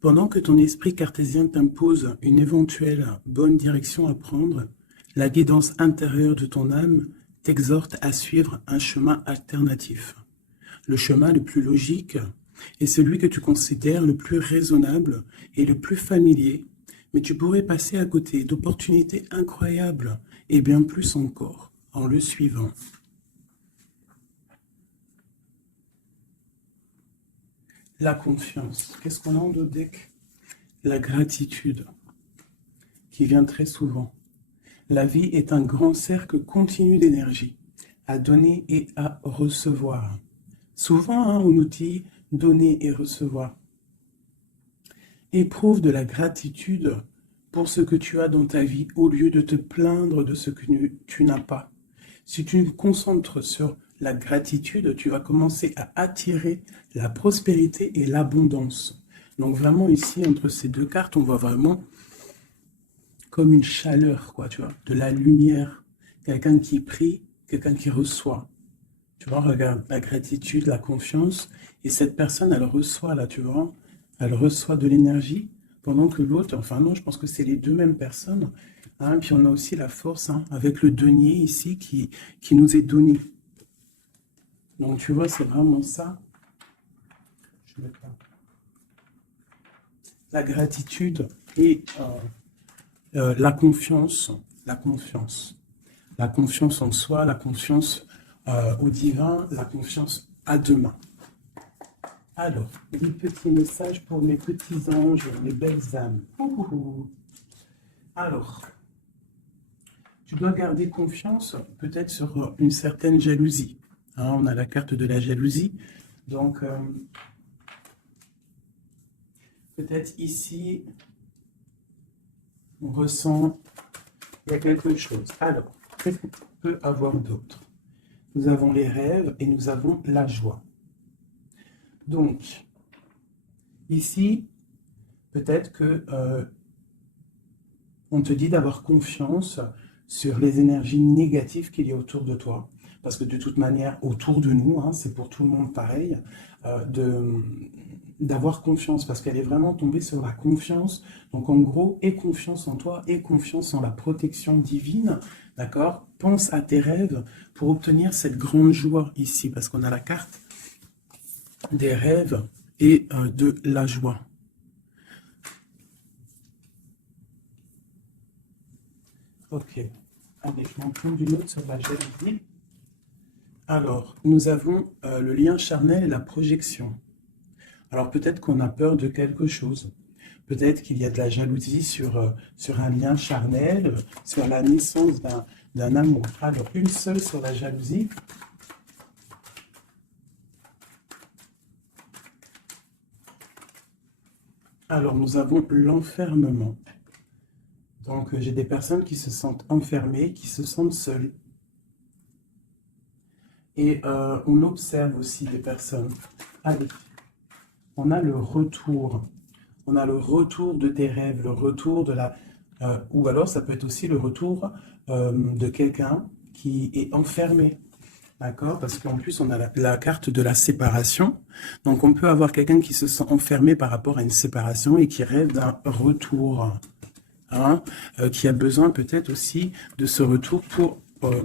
Pendant que ton esprit cartésien t'impose une éventuelle bonne direction à prendre, la guidance intérieure de ton âme t'exhorte à suivre un chemin alternatif. Le chemin le plus logique est celui que tu considères le plus raisonnable et le plus familier, mais tu pourrais passer à côté d'opportunités incroyables et bien plus encore en le suivant. La confiance. Qu'est-ce qu'on a en deck? La gratitude, qui vient très souvent. La vie est un grand cercle continu d'énergie, à donner et à recevoir. Souvent, on nous dit donner et recevoir. Éprouve de la gratitude pour ce que tu as dans ta vie, au lieu de te plaindre de ce que tu n'as pas. Si tu te concentres sur la gratitude, tu vas commencer à attirer la prospérité et l'abondance. Donc vraiment ici, entre ces deux cartes, on voit vraiment comme une chaleur, quoi, tu vois, de la lumière. Quelqu'un qui prie, quelqu'un qui reçoit. Tu vois, regarde, la gratitude, la confiance, et cette personne, elle reçoit, là, tu vois, elle reçoit de l'énergie, pendant que l'autre, enfin non, je pense que c'est les deux mêmes personnes. Hein, puis on a aussi la force, hein, avec le denier ici, qui nous est donné. Donc tu vois, c'est vraiment ça. Je vais mettre là. La gratitude et la confiance en soi, la confiance au divin, la confiance à demain. Alors, des petits messages pour mes petits anges, mes belles âmes. Alors, tu dois garder confiance peut-être sur une certaine jalousie. Hein, on a la carte de la jalousie. Donc, peut-être ici, on ressent qu'il y a quelque chose. Alors, qu'est-ce qu'on peut avoir d'autre? Nous avons les rêves et nous avons la joie. Donc, ici, peut-être que on te dit d'avoir confiance sur les énergies négatives qu'il y a autour de toi. Parce que de toute manière, autour de nous, hein, c'est pour tout le monde pareil, d'avoir confiance, parce qu'elle est vraiment tombée sur la confiance. Donc en gros, aie confiance en toi, aie confiance en la protection divine, d'accord? Pense à tes rêves pour obtenir cette grande joie ici, parce qu'on a la carte des rêves et de la joie. Ok, allez, je m'en prends une autre sur la jalousie. Alors, nous avons le lien charnel et la projection. Alors peut-être qu'on a peur de quelque chose. Peut-être qu'il y a de la jalousie sur un lien charnel, sur la naissance d'un amour. Alors, une seule sur la jalousie. Alors, nous avons l'enfermement. Donc, j'ai des personnes qui se sentent enfermées, qui se sentent seules. Et on observe aussi des personnes. Allez, on a le retour. On a le retour de tes rêves, le retour de la... ou alors, ça peut être aussi le retour de quelqu'un qui est enfermé. D'accord? Parce qu'en plus, on a la carte de la séparation. Donc, on peut avoir quelqu'un qui se sent enfermé par rapport à une séparation et qui rêve d'un retour. Hein, qui a besoin peut-être aussi de ce retour pour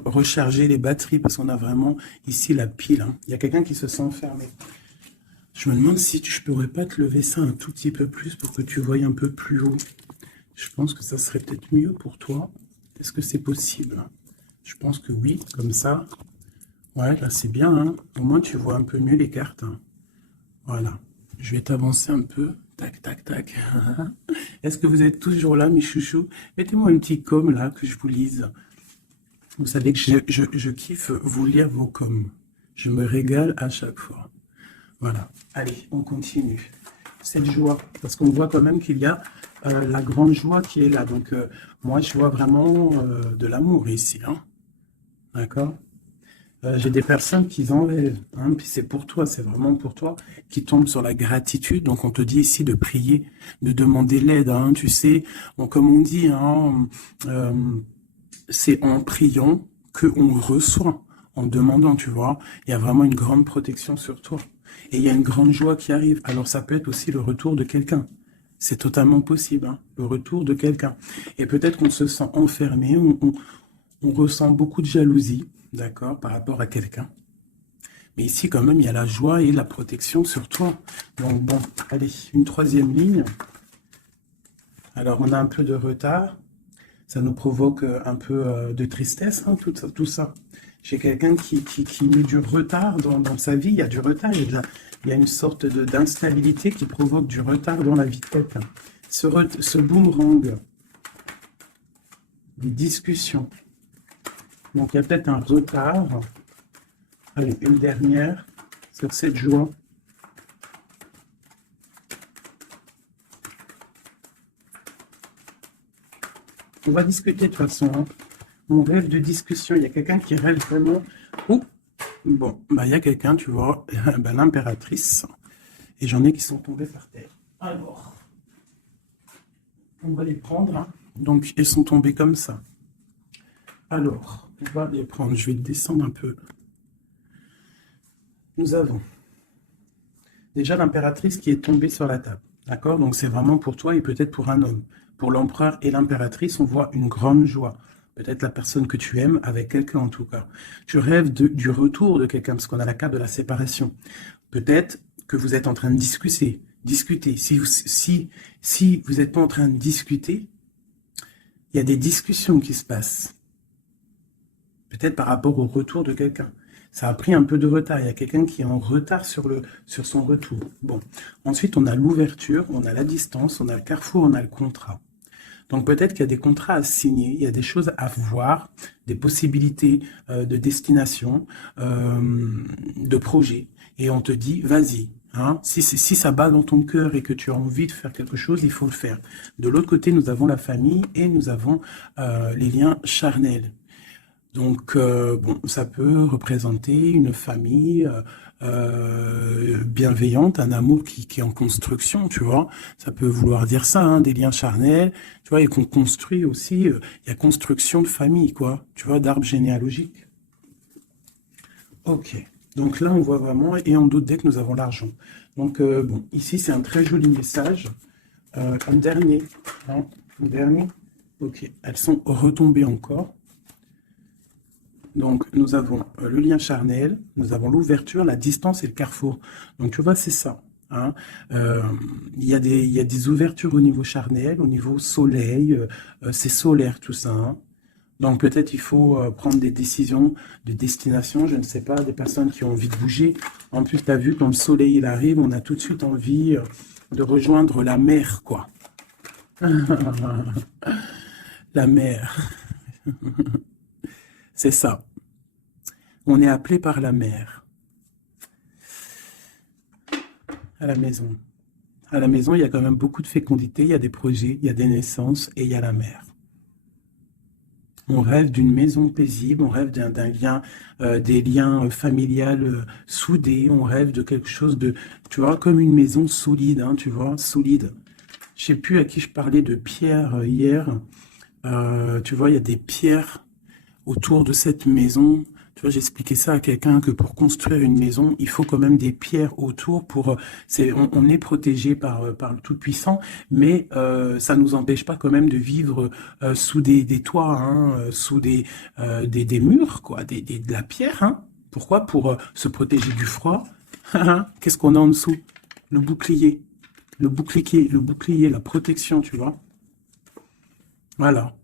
recharger les batteries, parce qu'on a vraiment ici la pile. Hein. Il y a quelqu'un qui se sent enfermé. Je me demande si je pourrais pas te lever ça un tout petit peu plus pour que tu voyes un peu plus haut. Je pense que ça serait peut-être mieux pour toi. Est-ce que c'est possible? Je pense que oui, comme ça. Ouais, là c'est bien. Hein. Au moins tu vois un peu mieux les cartes. Hein. Voilà. Je vais t'avancer un peu. Tac, tac, tac. Est-ce que vous êtes toujours là, mes chouchous? Mettez-moi un petit com là, que je vous lise. Vous savez que je kiffe vous lire vos coms. Je me régale à chaque fois. Voilà. Allez, on continue. Cette joie, parce qu'on voit quand même qu'il y a la grande joie qui est là. Donc, moi, je vois vraiment de l'amour ici. Hein. D'accord? J'ai des personnes qui enlèvent, hein, puis c'est pour toi, c'est vraiment pour toi, qui tombent sur la gratitude. Donc on te dit ici de prier, de demander l'aide, hein, tu sais, comme on dit, hein, c'est en priant qu'on reçoit, en demandant, tu vois. Il y a vraiment une grande protection sur toi. Et il y a une grande joie qui arrive. Alors ça peut être aussi le retour de quelqu'un. C'est totalement possible, hein, le retour de quelqu'un. Et peut-être qu'on se sent enfermé, on ressent beaucoup de jalousie, d'accord, par rapport à quelqu'un. Mais ici, quand même, il y a la joie et la protection sur toi. Donc, bon, allez, une troisième ligne. Alors, on a un peu de retard. Ça nous provoque un peu de tristesse, hein, tout ça. J'ai quelqu'un qui met du retard dans sa vie. Il y a du retard, il y a une sorte d'instabilité qui provoque du retard dans la vie de quelqu'un. Ce boomerang, des discussions. Donc, il y a peut-être un retard. Allez, une dernière sur cette joie. On va discuter de toute façon. Hein. On rêve de discussion. Il y a quelqu'un qui rêve vraiment. Oh, bon, bah, il y a quelqu'un, tu vois, bah, l'impératrice. Et j'en ai qui sont tombés par terre. Alors, on va les prendre. Hein. Donc, ils sont tombés comme ça. Alors, on va les prendre. Je vais descendre un peu. Nous avons déjà l'impératrice qui est tombée sur la table. D'accord? Donc, c'est vraiment pour toi et peut-être pour un homme. Pour l'empereur et l'impératrice, on voit une grande joie. Peut-être la personne que tu aimes, avec quelqu'un en tout cas. Tu rêves du retour de quelqu'un, parce qu'on a la carte de la séparation. Peut-être que vous êtes en train de discuter. Si vous n'êtes pas en train de discuter, il y a des discussions qui se passent. Peut-être par rapport au retour de quelqu'un. Ça a pris un peu de retard. Il y a quelqu'un qui est en retard sur son retour. Bon. Ensuite, on a l'ouverture, on a la distance, on a le carrefour, on a le contrat. Donc peut-être qu'il y a des contrats à signer, il y a des choses à voir, des possibilités de destination, de projet. Et on te dit, vas-y. Hein, si ça bat dans ton cœur et que tu as envie de faire quelque chose, il faut le faire. De l'autre côté, nous avons la famille et nous avons les liens charnels. Donc, bon, ça peut représenter une famille bienveillante, un amour qui est en construction, tu vois. Ça peut vouloir dire ça, hein, des liens charnels, tu vois, et qu'on construit aussi, il y a construction de famille, quoi, tu vois, d'arbre généalogique. Ok, donc là, on voit vraiment, et en d'autres decks, nous avons l'argent. Donc, bon, ici, c'est un très joli message. Un dernier, hein, un dernier. Ok, elles sont retombées encore. Donc, nous avons le lien charnel, nous avons l'ouverture, la distance et le carrefour. Donc, tu vois, c'est ça. Hein. Il y a des ouvertures au niveau charnel, au niveau soleil. C'est solaire, tout ça. Hein. Donc, peut-être il faut prendre des décisions de destination. Je ne sais pas, des personnes qui ont envie de bouger. En plus, tu as vu, quand le soleil il arrive, on a tout de suite envie de rejoindre la mer, quoi. La mer. C'est ça. On est appelé par la mer. À la maison. À la maison, il y a quand même beaucoup de fécondité, il y a des projets, il y a des naissances et il y a la mer. On rêve d'une maison paisible, on rêve d'un lien, des liens familiales soudés, on rêve de quelque chose de, tu vois, comme une maison solide, hein, tu vois, solide. Je ne sais plus à qui je parlais de pierre hier. Tu vois, il y a des pierres autour de cette maison. Tu vois, j'expliquais ça à quelqu'un que pour construire une maison, il faut quand même des pierres autour pour... on est protégé par le Tout-Puissant, mais ça ne nous empêche pas quand même de vivre sous des toits, hein, sous des murs, quoi, de la pierre. Hein. Pourquoi? Pour se protéger du froid. Qu'est-ce qu'on a en dessous? Le bouclier. Le bouclier, la protection, tu vois. Voilà.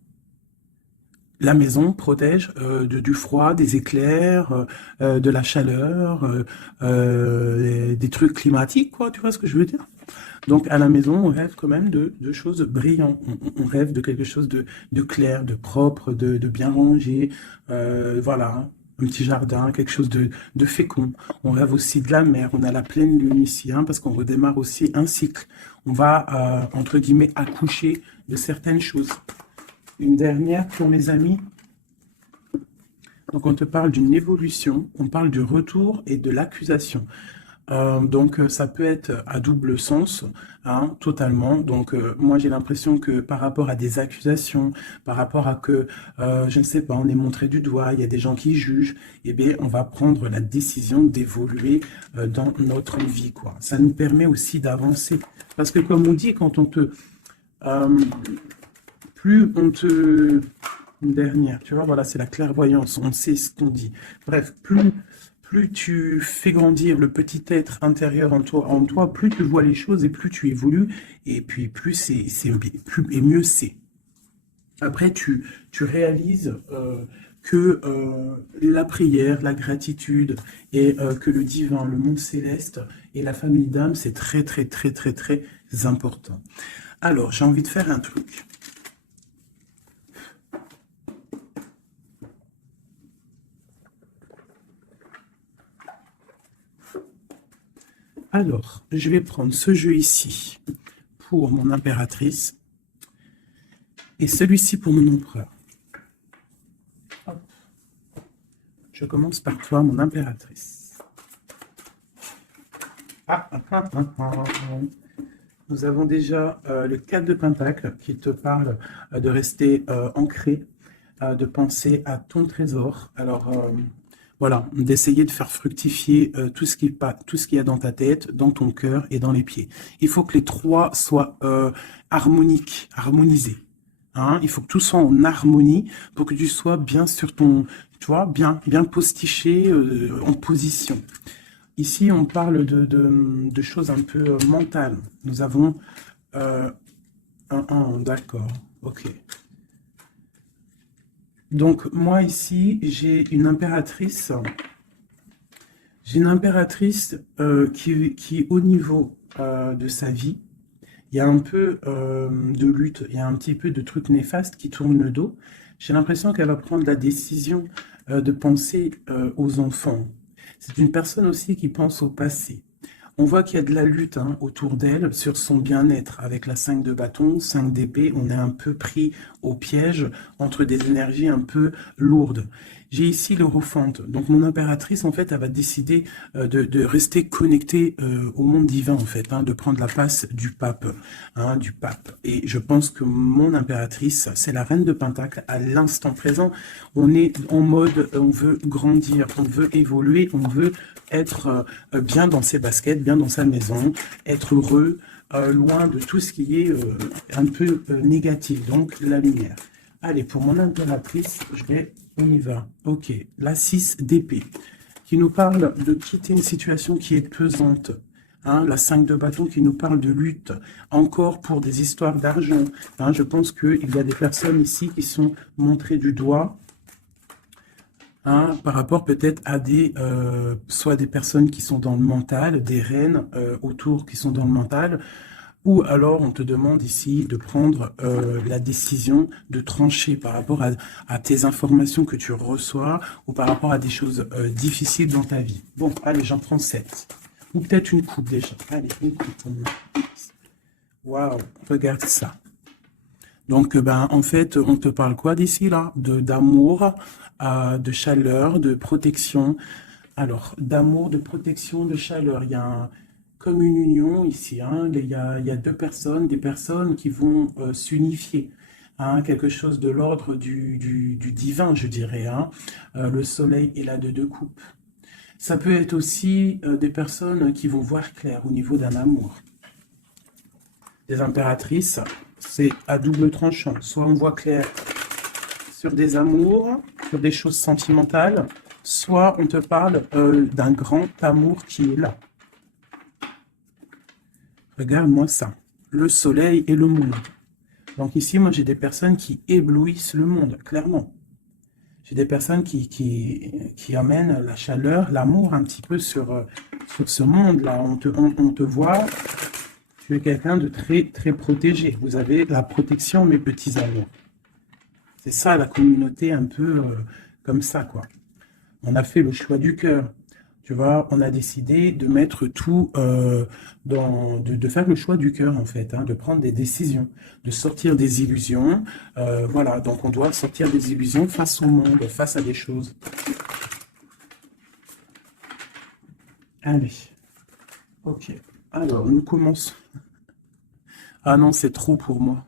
La maison protège du froid, des éclairs, de la chaleur, des trucs climatiques, quoi, tu vois ce que je veux dire? Donc, à la maison, on rêve quand même de choses brillantes. On rêve de quelque chose de clair, de propre, de bien rangé. Voilà, hein, un petit jardin, quelque chose de fécond. On rêve aussi de la mer. On a la pleine lune ici, hein, parce qu'on redémarre aussi un cycle. On va, entre guillemets, accoucher de certaines choses. Une dernière pour mes amis. Donc, on te parle d'une évolution, on parle du retour et de l'accusation. Donc, ça peut être à double sens, hein, totalement. Donc, moi, j'ai l'impression que par rapport à des accusations, par rapport à que, je ne sais pas, on est montré du doigt, il y a des gens qui jugent, eh bien, on va prendre la décision d'évoluer dans notre vie, quoi. Ça nous permet aussi d'avancer. Parce que, comme on dit, quand on te... plus on te... Une dernière, tu vois, voilà, c'est la clairvoyance, on sait ce qu'on dit. Bref, plus tu fais grandir le petit être intérieur en toi, plus tu vois les choses et plus tu évolues, et puis plus plus et mieux c'est. Après, tu réalises que la prière, la gratitude et que le divin, le monde céleste et la famille d'âme, c'est très, très, très, très, très important. Alors, j'ai envie de faire un truc. Alors, je vais prendre ce jeu ici pour mon impératrice et celui-ci pour mon empereur. Hop. Je commence par toi, mon impératrice. Nous avons déjà le 4 de Pentacle qui te parle de rester ancré, de penser à ton trésor. Alors, voilà, d'essayer de faire fructifier tout ce qui y a dans ta tête, dans ton cœur et dans les pieds. Il faut que les trois soient harmoniques, harmonisés. Hein, il faut que tout soit en harmonie pour que tu sois bien sur ton, tu vois, bien postiché en position. Ici, on parle de choses un peu mentales. Nous avons d'accord, ok. Donc, moi, ici, j'ai une impératrice. J'ai une impératrice qui, au niveau de sa vie, il y a un peu de lutte, il y a un petit peu de trucs néfastes qui tournent le dos. J'ai l'impression qu'elle va prendre la décision de penser aux enfants. C'est une personne aussi qui pense au passé. On voit qu'il y a de la lutte autour d'elle sur son bien-être. Avec la 5 de bâton, 5 d'épée, on est un peu pris au piège entre des énergies un peu lourdes. J'ai ici l'Europhante. Donc mon impératrice, en fait, elle va décider de rester connectée au monde divin, en fait, de prendre la place du pape, Et je pense que mon impératrice, c'est la reine de Pentacle à l'instant présent. On est en mode, on veut grandir, on veut évoluer, on veut être bien dans ses baskets, bien dans sa maison, être heureux, loin de tout ce qui est un peu négatif, donc la lumière. Allez, pour mon impératrice, on y va. Ok, la 6 d'épée, qui nous parle de quitter une situation qui est pesante. La 5 de bâton qui nous parle de lutte, encore pour des histoires d'argent. Je pense qu'il y a des personnes ici qui sont montrées du doigt, par rapport peut-être à soit des personnes qui sont dans le mental, des reines autour qui sont dans le mental, ou alors on te demande ici de prendre la décision de trancher par rapport à tes informations que tu reçois ou par rapport à des choses difficiles dans ta vie. Bon, allez, j'en prends 7. Ou peut-être une coupe déjà. Allez, une coupe. Waouh, regarde ça. Donc, en fait, on te parle quoi d'ici, là? D'amour, de chaleur, de protection. Alors, d'amour, de protection, de chaleur. Il y a comme une union ici. Il y a deux personnes, des personnes qui vont s'unifier. Quelque chose de l'ordre du divin, je dirais. Le soleil est là de deux coupes. Ça peut être aussi des personnes qui vont voir clair au niveau d'un amour. Des impératrices, c'est à double tranchant. Soit on voit clair sur des amours, sur des choses sentimentales, soit on te parle d'un grand amour qui est là. Regarde-moi ça. Le soleil et le monde. Donc ici, moi, j'ai des personnes qui éblouissent le monde, clairement. J'ai des personnes qui amènent la chaleur, l'amour un petit peu sur ce monde-là. On te voit, tu es quelqu'un de très, très protégé. Vous avez la protection, mes petits amours. C'est ça, la communauté un peu comme ça, quoi. On a fait le choix du cœur. Tu vois, on a décidé de mettre tout, de faire le choix du cœur, en fait, de prendre des décisions, de sortir des illusions. Voilà, donc on doit sortir des illusions face au monde, face à des choses. Allez. Ok. Alors, nous commençons. Ah non, c'est trop pour moi.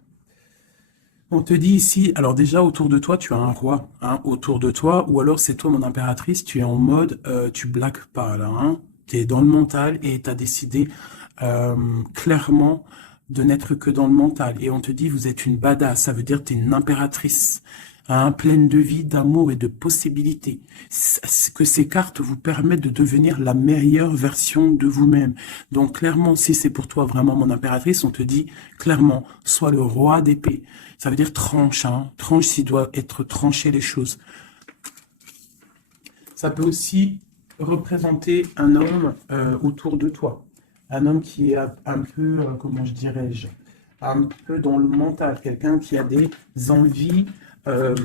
On te dit ici, alors déjà autour de toi, tu as un roi, hein, autour de toi, ou alors c'est toi mon impératrice, tu es en mode, tu blagues pas là, hein, tu es dans le mental et tu as décidé euh, clairement de n'être que dans le mental. Et on te dit, vous êtes une badass, ça veut dire que tu es une impératrice, hein, pleine de vie, d'amour et de possibilités. Que ces cartes vous permettent de devenir la meilleure version de vous-même. Donc clairement, si c'est pour toi vraiment mon impératrice, on te dit clairement, sois le roi d'épée. Ça veut dire tranche, hein. Tranche s'il doit être tranché les choses. Ça peut aussi représenter un homme autour de toi. Un homme qui est un peu, comment je dirais-je, un peu dans le mental. Quelqu'un qui a des envies euh,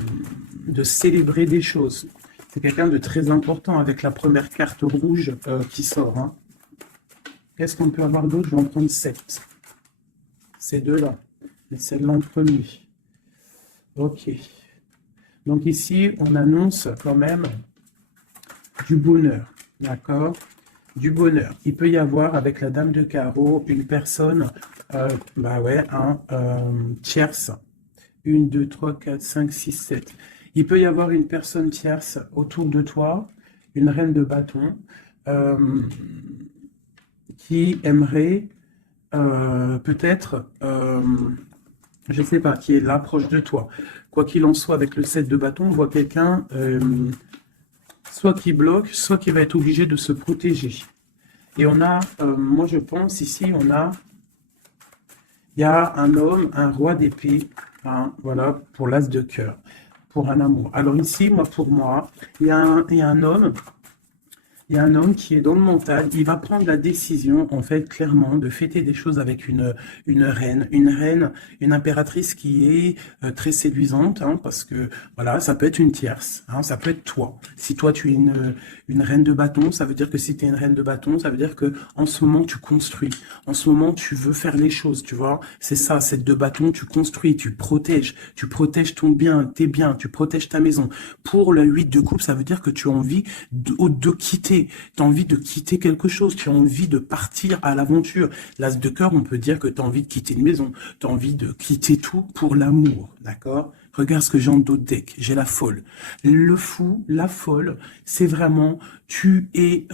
de célébrer des choses. C'est quelqu'un de très important avec la première carte rouge qui sort, hein. Qu'est-ce qu'on peut avoir d'autre? Je vais en prendre 7. Ces deux-là. Et celle-là en premier. Ok. Donc ici, on annonce quand même du bonheur. D'accord? Du bonheur. Il peut y avoir avec la dame de carreau une personne, bah ouais, un tierce. 1, 2, 3, 4, 5, 6, 7. Il peut y avoir une personne tierce autour de toi, une reine de bâton, euh, qui aimerait peut-être, je ne sais pas, qui est là proche de toi. Quoi qu'il en soit, avec le 7 de bâton, on voit quelqu'un soit qui bloque, soit qui va être obligé de se protéger. Et on a, moi je pense ici, il y a un homme, un roi d'épée, hein, voilà, pour l'as de cœur, pour un amour. Alors ici, pour moi, il y a un homme. Il y a un homme qui est dans le mental, il va prendre la décision, en fait, clairement, de fêter des choses avec une reine, une impératrice qui est très séduisante, hein, parce que, voilà, ça peut être une tierce, hein, ça peut être toi. Si toi, tu es une reine de bâton, ça veut dire que si tu es une reine de bâton, ça veut dire que en ce moment, tu construis. En ce moment, tu veux faire les choses, tu vois. C'est ça, cette de bâton, tu construis, tu protèges ton bien, tes biens, tu protèges ta maison. Pour le 8 de coupe, ça veut dire que tu as envie de quitter, tu as envie de quitter quelque chose, tu as envie de partir à l'aventure. L'as de cœur, on peut dire que tu as envie de quitter une maison, tu as envie de quitter tout pour l'amour, d'accord? Regarde ce que j'ai en dos de deck, j'ai la folle. Le fou, la folle, c'est vraiment, tu es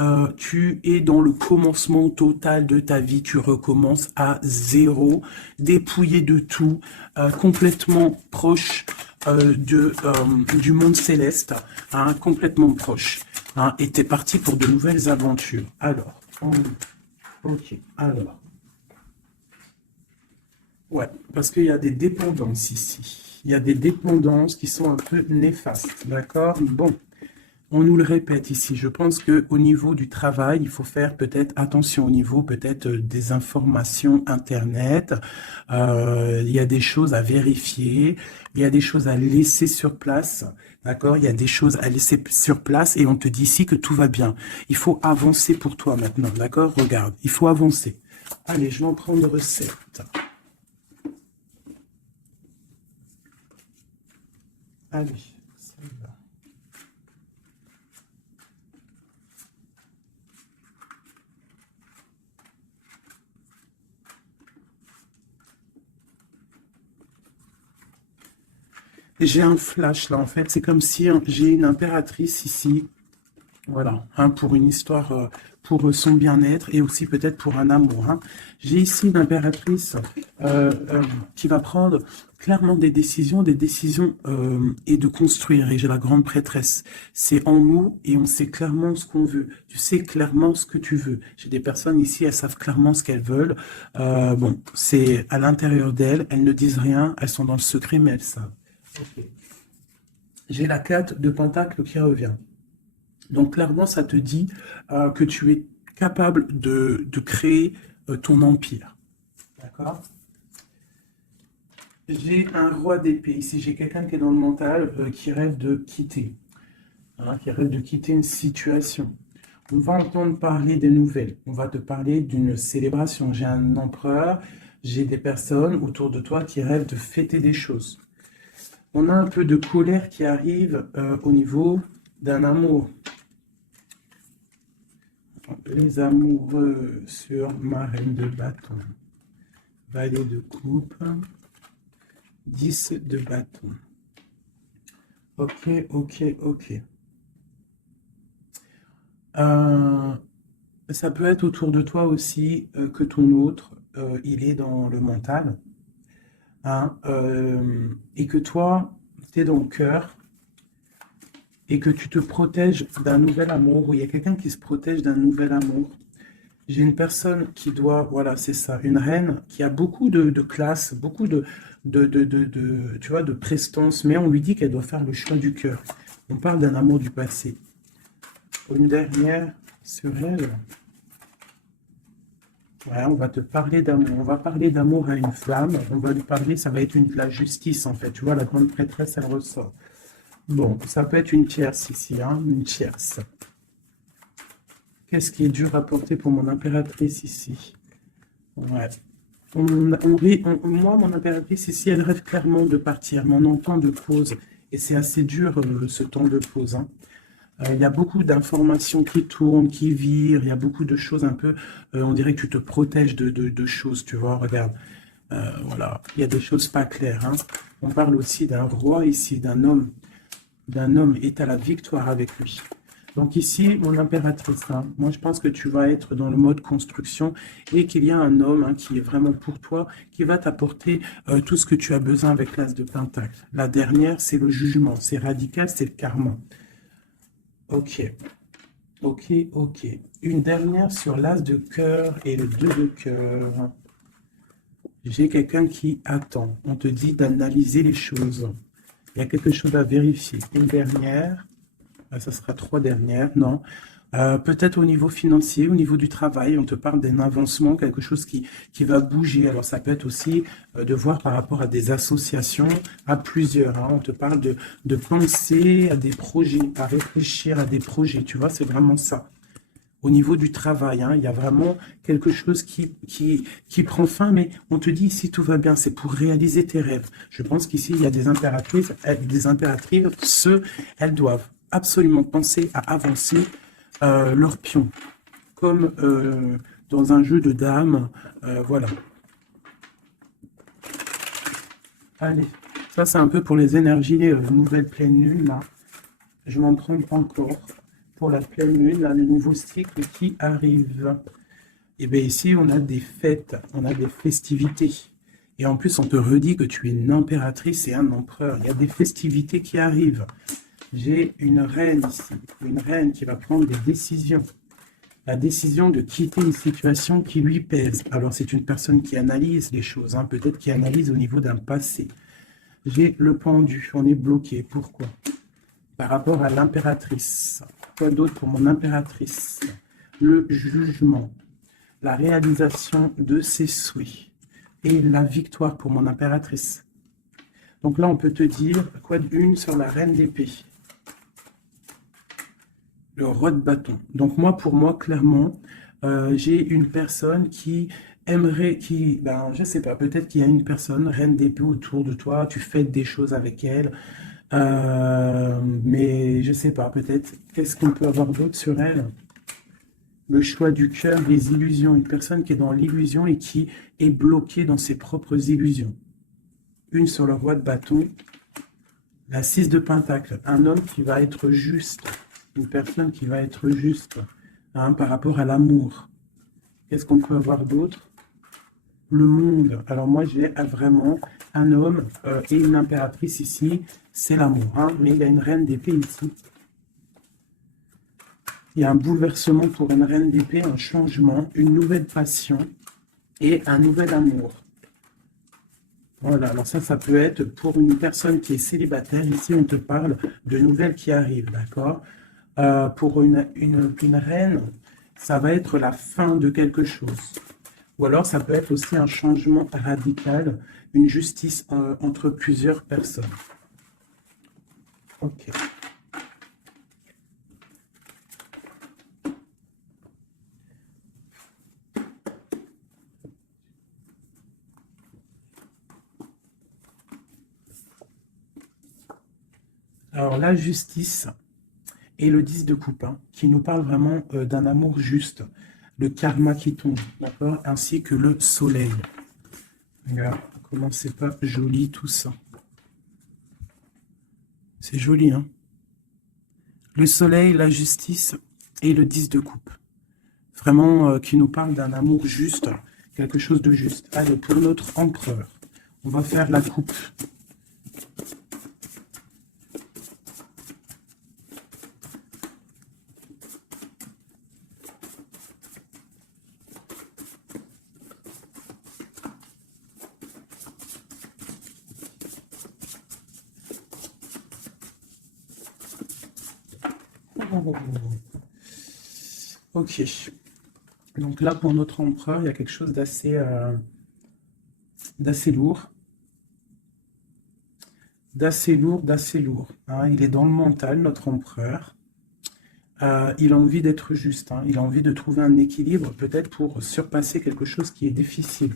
dans le commencement total de ta vie, tu recommences à zéro, dépouillé de tout, complètement proche du monde céleste, hein, complètement proche, hein, et t'es parti pour de nouvelles aventures. Alors, ok, alors, ouais, parce qu'il y a des dépendances ici. Il y a des dépendances qui sont un peu néfastes, d'accord? Bon, on nous le répète ici. Je pense que au niveau du travail, il faut faire peut-être attention au niveau peut-être des informations Internet. Il y a des choses à vérifier. Il y a des choses à laisser sur place. D'accord? Il y a des choses à laisser sur place et on te dit ici que tout va bien. Il faut avancer pour toi maintenant. D'accord? Regarde, il faut avancer. Allez, je vais en prendre 7. Allez, celle-là. J'ai un flash là en fait, c'est comme si hein, j'ai une impératrice ici, voilà, hein, pour une histoire, pour son bien-être et aussi peut-être pour un amour, hein. J'ai ici une impératrice qui va prendre clairement des décisions et de construire. Et j'ai la grande prêtresse. C'est en nous et on sait clairement ce qu'on veut. Tu sais clairement ce que tu veux. J'ai des personnes ici, elles savent clairement ce qu'elles veulent. Bon, c'est à l'intérieur d'elles, elles ne disent rien, elles sont dans le secret, mais elles savent. Ok. J'ai la 4 de Pentacle qui revient. Donc clairement, ça te dit que tu es capable de créer ton empire. D'accord? J'ai un roi d'épée. Ici, j'ai quelqu'un qui est dans le mental, qui rêve de quitter. Hein, qui rêve de quitter une situation. On va entendre parler des nouvelles. On va te parler d'une célébration. J'ai un empereur, j'ai des personnes autour de toi qui rêvent de fêter des choses. On a un peu de colère qui arrive au niveau d'un amour. les amoureux sur ma reine de bâton. Valet de coupe. 10 de bâton. Ok, ok, ok. Ça peut être autour de toi aussi que ton autre, il est dans le mental. Hein, et que toi, tu es dans le cœur et que tu te protèges d'un nouvel amour, ou il y a quelqu'un qui se protège d'un nouvel amour. J'ai une personne qui doit, voilà, c'est ça, une reine qui a beaucoup de classe, beaucoup tu vois, de prestance, mais on lui dit qu'elle doit faire le choix du cœur. On parle d'un amour du passé. Une dernière sur elle. Ouais, on va te parler d'amour. On va parler d'amour à une femme. On va lui parler, ça va être la justice, en fait. Tu vois, la grande prêtresse, elle ressort. Bon, ça peut être une tierce ici, hein, une tierce. Qu'est-ce qui est dur à porter pour mon impératrice ici? Ouais. Moi, mon impératrice ici, elle rêve clairement de partir, mais on entend de pause. Et c'est assez dur, ce temps de pause. Hein. Il y a beaucoup d'informations qui tournent, qui virent. Il y a beaucoup de choses un peu... on dirait que tu te protèges de choses, tu vois. Regarde. Voilà. Il y a des choses pas claires. Hein. On parle aussi d'un roi ici, d'un homme. D'un homme est à la victoire avec lui. Donc ici, mon impératrice, hein, moi je pense que tu vas être dans le mode construction et qu'il y a un homme hein, qui est vraiment pour toi, qui va t'apporter tout ce que tu as besoin avec l'as de Pentacle. La dernière, c'est le jugement, c'est radical, c'est le karma. Ok, ok, ok. Une dernière sur l'as de cœur et le 2 de cœur. J'ai quelqu'un qui attend. On te dit d'analyser les choses. Il y a quelque chose à vérifier. Une dernière. Ça sera 3 dernières, non. Peut-être au niveau financier, au niveau du travail, on te parle d'un avancement, quelque chose qui va bouger. Alors ça peut être aussi de voir par rapport à des associations, à plusieurs. Hein. On te parle de penser à des projets, à réfléchir à des projets. Tu vois, c'est vraiment ça. Au niveau du travail, hein, il y a vraiment quelque chose qui prend fin, mais on te dit ici tout va bien, c'est pour réaliser tes rêves. Je pense qu'ici, il y a des impératrices, elles doivent absolument penser à avancer leur pion, comme dans un jeu de dames, voilà. Allez, ça c'est un peu pour les énergies nouvelle pleine lune, là. Je m'en prends encore pour la pleine lune, là, le nouveau cycle qui arrive. Et bien ici, on a des fêtes, on a des festivités. Et en plus, on te redit que tu es une impératrice et un empereur. Il y a des festivités qui arrivent. J'ai une reine ici, une reine qui va prendre des décisions. La décision de quitter une situation qui lui pèse. Alors, c'est une personne qui analyse les choses, hein, peut-être qui analyse au niveau d'un passé. J'ai le pendu, on est bloqué. Pourquoi? Par rapport à l'impératrice. Quoi d'autre pour mon impératrice? Le jugement, la réalisation de ses souhaits et la victoire pour mon impératrice. Donc là, on peut te dire, quoi d'une sur la reine d'épée? Le roi de bâton. Donc moi, pour moi, clairement, j'ai une personne qui aimerait, ben, je sais pas, peut-être qu'il y a une personne, reine d'épée autour de toi, tu fais des choses avec elle, mais je sais pas, peut-être, qu'est-ce qu'on peut avoir d'autre sur elle? Le choix du cœur, les illusions, une personne qui est dans l'illusion et qui est bloquée dans ses propres illusions. Une sur le roi de bâton, la 6 de pentacle, un homme qui va être juste, une personne qui va être juste hein, par rapport à l'amour. Qu'est-ce qu'on peut avoir d'autre? Le monde. Alors moi, j'ai vraiment un homme et une impératrice ici. C'est l'amour. Hein, mais il y a une reine d'épée ici. Il y a un bouleversement pour une reine d'épée, un changement, une nouvelle passion et un nouvel amour. Voilà, alors ça peut être pour une personne qui est célibataire. Ici, on te parle de nouvelles qui arrivent, d'accord? Pour une reine, ça va être la fin de quelque chose. Ou alors, ça peut être aussi un changement radical, une justice entre plusieurs personnes. Ok. Alors, la justice, et le 10 de coupe, hein, qui nous parle vraiment d'un amour juste, le karma qui tombe, d'accord, ainsi que le soleil. Regarde comment c'est pas joli tout ça. C'est joli, hein. Le soleil, la justice et le 10 de coupe. Vraiment qui nous parle d'un amour juste, quelque chose de juste. Allez, pour notre empereur, on va faire la coupe. Ok. Donc là, pour notre empereur, il y a quelque chose d'assez lourd. D'assez lourd. Hein. Il est dans le mental, notre empereur. Il a envie d'être juste. Hein. Il a envie de trouver un équilibre, peut-être pour surpasser quelque chose qui est difficile.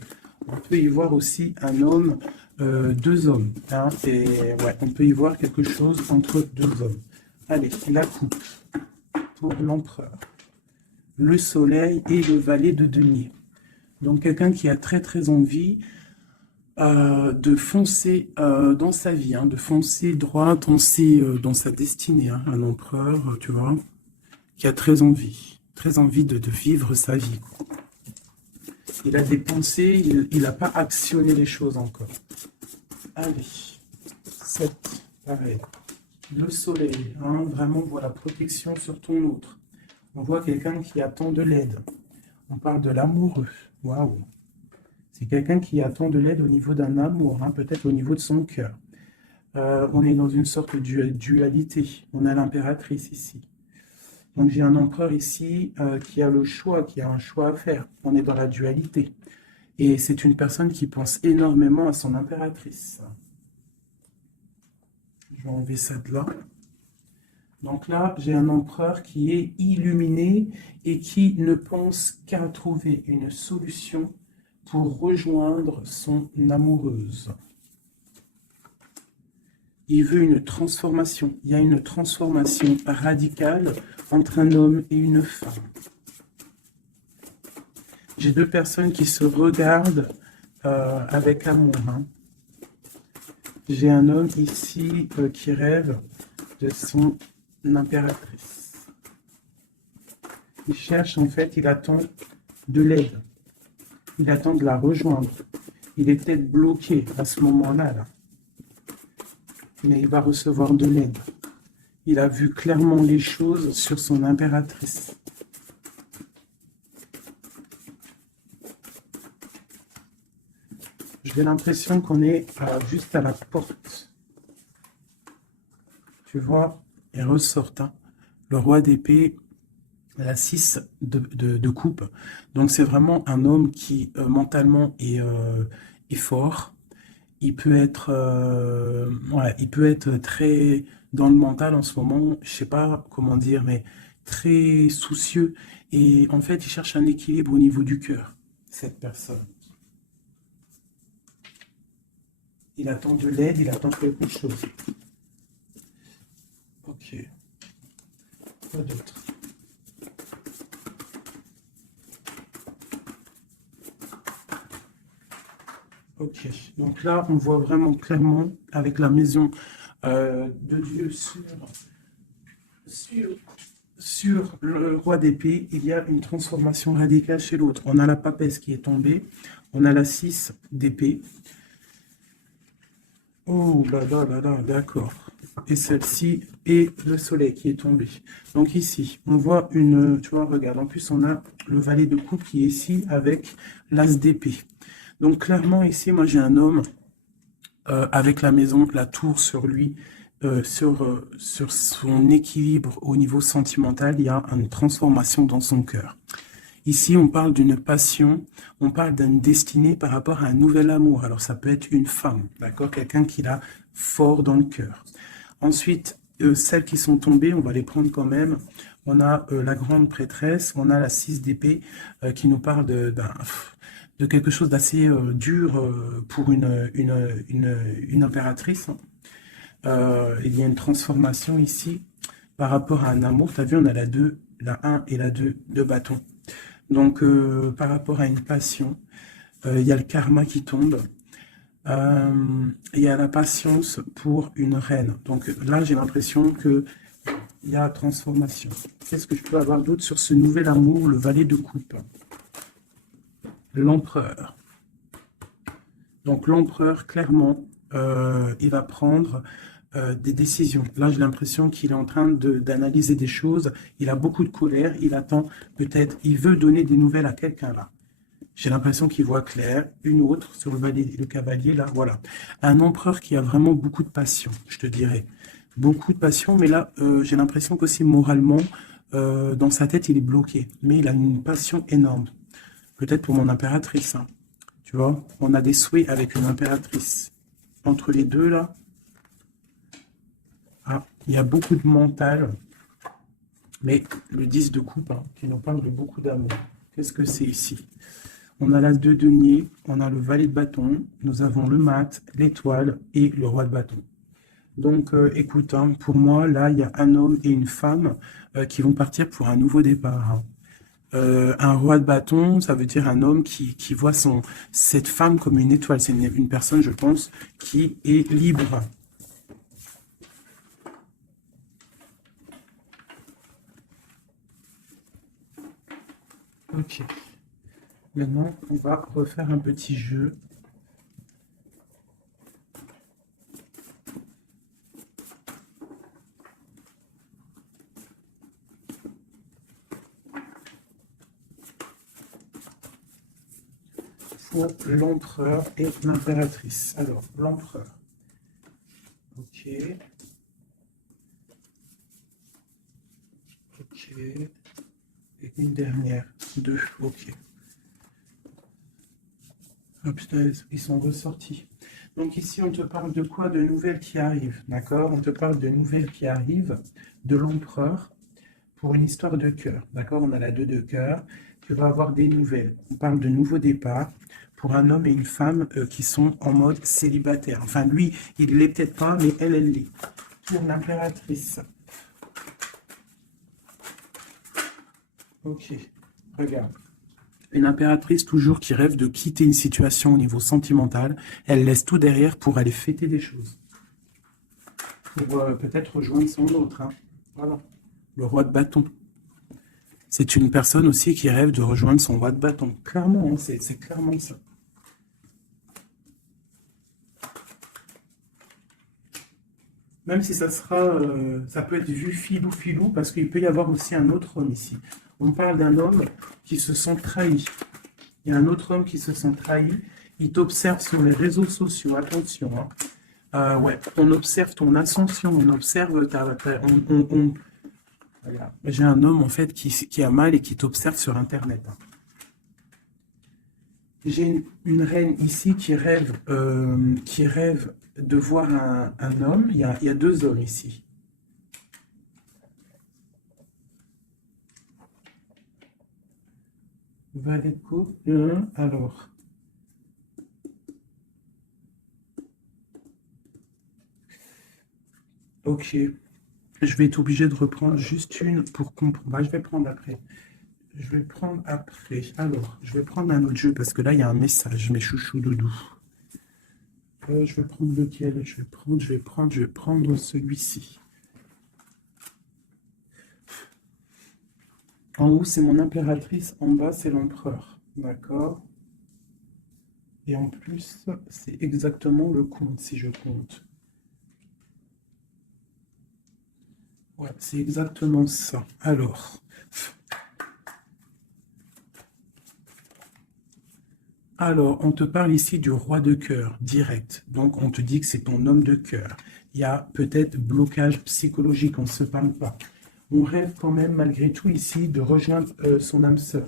On peut y voir aussi un homme, deux hommes. Hein. Et ouais, on peut y voir quelque chose entre deux hommes. Allez, la coupe pour l'empereur. Le soleil et le valet de denier. Donc quelqu'un qui a très envie de foncer dans sa vie, hein, de foncer droit dans sa destinée. Hein, un empereur, tu vois, qui a très envie de vivre sa vie. Quoi. Il a des pensées, il n'a pas actionné les choses encore. Allez, 7, pareil. Le soleil, hein, vraiment, voilà, protection sur ton autre. On voit quelqu'un qui attend de l'aide. On parle de l'amoureux. Waouh! C'est quelqu'un qui attend de l'aide au niveau d'un amour, hein, peut-être au niveau de son cœur. On est dans une sorte de dualité. On a l'impératrice ici. Donc j'ai un empereur ici qui a le choix, qui a un choix à faire. On est dans la dualité. Et c'est une personne qui pense énormément à son impératrice. Je vais enlever ça de là. Donc là, j'ai un empereur qui est illuminé et qui ne pense qu'à trouver une solution pour rejoindre son amoureuse. Il veut une transformation. Il y a une transformation radicale entre un homme et une femme. J'ai deux personnes qui se regardent avec amour. Hein. J'ai un homme ici qui rêve de son impératrice. Il cherche, en fait, il attend de l'aide. Il attend de la rejoindre. Il est peut-être bloqué à ce moment-là, là. Mais il va recevoir de l'aide. Il a vu clairement les choses sur son impératrice. J'ai l'impression qu'on est juste à la porte. Tu vois, il ressort hein, le roi d'épée, la 6 de coupe. Donc c'est vraiment un homme qui mentalement est fort. Il peut être très dans le mental en ce moment, je sais pas comment dire, mais très soucieux. Et en fait, il cherche un équilibre au niveau du cœur, cette personne. Il attend de l'aide, il attend quelque chose. Ok. Quoi d'autre? Ok. Donc là, on voit vraiment clairement avec la maison de Dieu sur le roi d'épée, il y a une transformation radicale chez l'autre. On a la papesse qui est tombée, on a la 6 d'épée. Oh là là là là, d'accord. Et celle-ci et le soleil qui est tombé. Donc ici, on voit une, tu vois, regarde, en plus on a le valet de coupe qui est ici avec l'as d'épée. Donc clairement ici, moi j'ai un homme avec la maison, la tour sur lui, sur son équilibre au niveau sentimental, il y a une transformation dans son cœur. Ici, on parle d'une passion, on parle d'une destinée par rapport à un nouvel amour. Alors, ça peut être une femme, d'accord? Quelqu'un qui l'a fort dans le cœur. Ensuite, celles qui sont tombées, on va les prendre quand même. On a la grande prêtresse, on a la 6 d'épée qui nous parle de quelque chose d'assez dur pour une impératrice. Il y a une transformation ici. par rapport à un amour, tu as vu, on a la 1 et la 2 de bâton. Donc, par rapport à une passion, il y a le karma qui tombe. Il y a la patience pour une reine. Donc là, j'ai l'impression que il y a transformation. Qu'est-ce que je peux avoir d'autre sur ce nouvel amour, le valet de coupe? L'empereur. Donc l'empereur, clairement, il va prendre des décisions. Là, j'ai l'impression qu'il est en train d'analyser des choses. Il a beaucoup de colère. Il attend peut-être, il veut donner des nouvelles à quelqu'un là. J'ai l'impression qu'il voit clair. Une autre sur le cavalier, là, voilà. Un empereur qui a vraiment beaucoup de passion, je te dirais. Beaucoup de passion, mais là, j'ai l'impression qu'aussi moralement, dans sa tête, il est bloqué. Mais il a une passion énorme. Peut-être pour mon impératrice, hein. Tu vois, on a des souhaits avec une impératrice. Entre les deux, là, ah, il y a beaucoup de mental. Mais le 10 de coupe, hein, qui nous parle de beaucoup d'amour. Qu'est-ce que c'est ici? On a l'as de denier, on a le valet de bâton, nous avons le mat, l'étoile et le roi de bâton. Donc, écoute, hein, pour moi, là, il y a un homme et une femme qui vont partir pour un nouveau départ, hein. Un roi de bâton, ça veut dire un homme qui voit cette femme comme une étoile. C'est une personne, je pense, qui est libre. Ok. Maintenant, on va refaire un petit jeu. Pour l'empereur et l'impératrice. Alors, l'empereur. Ok. Ok. Et une dernière. Deux. Ok. Oh putain, ils sont ressortis. Donc ici, on te parle de quoi? De nouvelles qui arrivent, d'accord? On te parle de nouvelles qui arrivent, de l'empereur, pour une histoire de cœur, d'accord? On a la 2 de cœur, tu vas avoir des nouvelles. On parle de nouveaux départs pour un homme et une femme qui sont en mode célibataire. Enfin, lui, il ne l'est peut-être pas, mais elle l'est. Pour l'impératrice. Ok, regarde. Une impératrice toujours qui rêve de quitter une situation au niveau sentimental, elle laisse tout derrière pour aller fêter des choses. Pour peut-être rejoindre son autre, hein. Voilà. Le roi de bâton. C'est une personne aussi qui rêve de rejoindre son roi de bâton. Clairement, hein, c'est clairement ça. Même si ça sera, ça peut être vu filou, parce qu'il peut y avoir aussi un autre homme ici. On parle d'un homme qui se sent trahi. Il y a un autre homme qui se sent trahi. Il t'observe sur les réseaux sociaux. Attention, hein. Ouais, on observe ton ascension, on observe Voilà. J'ai un homme en fait qui a mal et qui t'observe sur Internet, hein. J'ai une reine ici qui rêve de voir un homme. Il y a deux hommes ici. Valet de coupe, alors. Ok. Je vais être obligé de reprendre juste une pour comprendre. Bah, je vais prendre après. Je vais prendre après. Alors, je vais prendre un autre jeu parce que là, il y a un message, mes chouchous doudous. Je vais prendre lequel? Je vais prendre celui-ci. En haut, c'est mon impératrice. En bas, c'est l'empereur. D'accord? Et en plus, c'est exactement le compte, si je compte. Ouais, c'est exactement ça. Alors, on te parle ici du roi de cœur, direct. Donc, on te dit que c'est ton homme de cœur. Il y a peut-être blocage psychologique, on ne se parle pas. On rêve quand même, malgré tout, ici, de rejoindre son âme sœur.